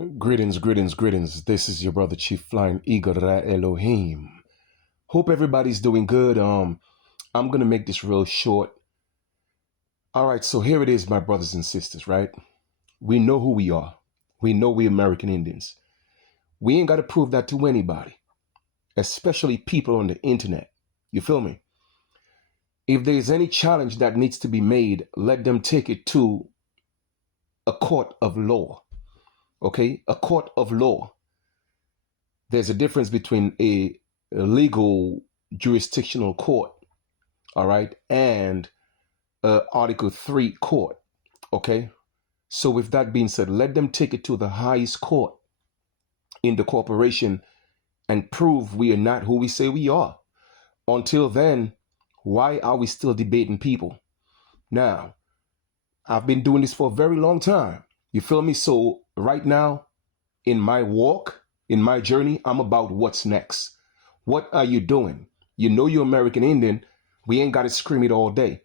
Greetings, greetings, greetings. This is your brother Chief Flying Eagle Ra Elohim. Hope everybody's doing good. I'm gonna make this real short. All right, so here it is, my brothers and sisters, right? We know who we are. We know we American Indians. We ain't gotta prove that to anybody, especially people on the internet. You feel me? If there's any challenge that needs to be made, let them take it to a court of law. Okay? A court of law. There's a difference between a legal jurisdictional court, all right, and Article 3 court, okay? So with that being said, let them take it to the highest court in the corporation and prove we are not who we say we are. Until then, why are we still debating people? Now, I've been doing this for a very long time. You feel me? So right now, in my walk, in my journey, I'm about what's next. What are you doing? You know you're American Indian. We ain't got to scream it all day.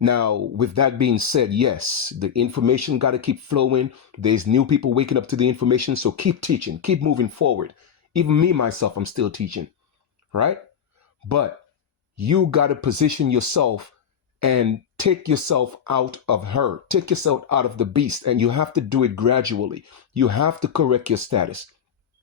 Now, with that being said, yes, the information got to keep flowing. There's new people waking up to the information. So keep teaching, keep moving forward. Even me, myself, I'm still teaching, right? But you got to position yourself and take yourself out of her. Take yourself out of the beast. And you have to do it gradually. You have to correct your status.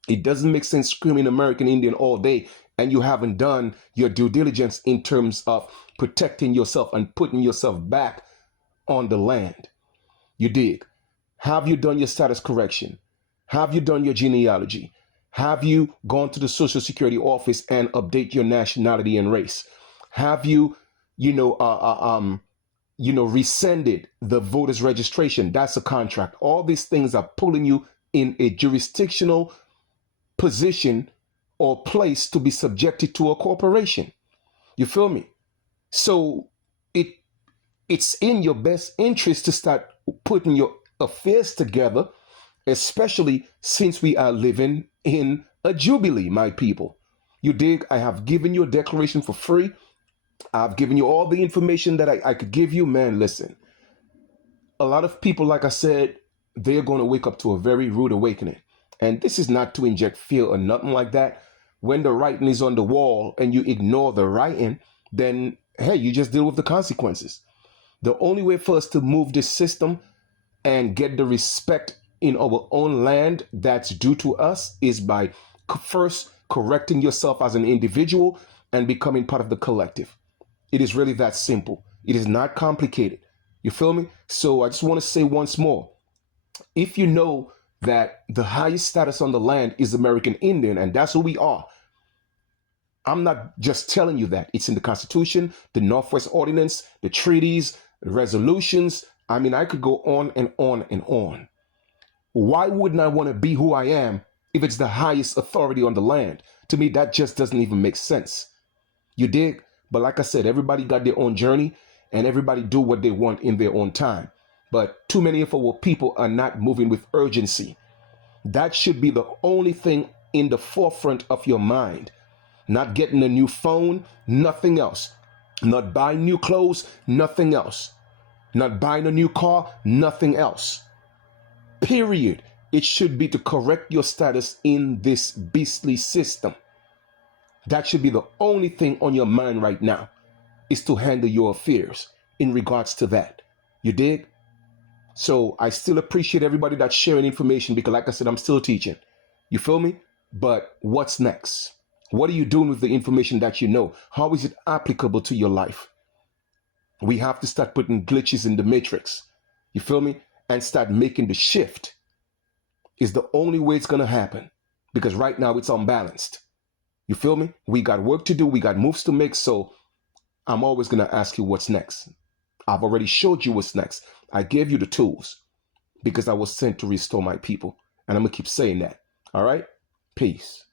It doesn't make sense screaming American Indian all day and you haven't done your due diligence in terms of protecting yourself and putting yourself back on the land. You dig? Have you done your status correction? Have you done your genealogy? Have you gone to the Social Security office and update your nationality and race? Have you, rescinded the voters registration? That's a contract. All these things are pulling you in a jurisdictional position or place to be subjected to a corporation. You feel me? So it's in your best interest to start putting your affairs together, especially since we are living in a jubilee, my people. You dig? I have given you a declaration for free. I've given you all the information that I could give you. Man, listen. A lot of people, like I said, they're going to wake up to a very rude awakening. And this is not to inject fear or nothing like that. When the writing is on the wall and you ignore the writing, then, hey, you just deal with the consequences. The only way for us to move this system and get the respect in our own land that's due to us is by first correcting yourself as an individual and becoming part of the collective. It is really that simple. It is not complicated. You feel me? So I just want to say once more, if you know that the highest status on the land is American Indian, and that's who we are. I'm not just telling you that. It's in the Constitution, the Northwest Ordinance, the treaties, the resolutions. I mean, I could go on and on and on. Why wouldn't I want to be who I am if it's the highest authority on the land? To me, that just doesn't even make sense. You dig? But like I said, everybody got their own journey and everybody do what they want in their own time. But too many of our people are not moving with urgency. That should be the only thing in the forefront of your mind. Not getting a new phone, nothing else. Not buying new clothes, nothing else. Not buying a new car, nothing else. Period. It should be to correct your status in this beastly system. That should be the only thing on your mind right now, is to handle your affairs in regards to that. You dig? So I still appreciate everybody that's sharing information because, like I said, I'm still teaching. You feel me? But what's next? What are you doing with the information that you know? How is it applicable to your life? We have to start putting glitches in the matrix. You feel me? And start making the shift. Is the only way it's going to happen. Because right now it's unbalanced. You feel me? We got work to do. We got moves to make. So I'm always going to ask you what's next. I've already showed you what's next. I gave you the tools because I was sent to restore my people. And I'm going to keep saying that. All right? Peace.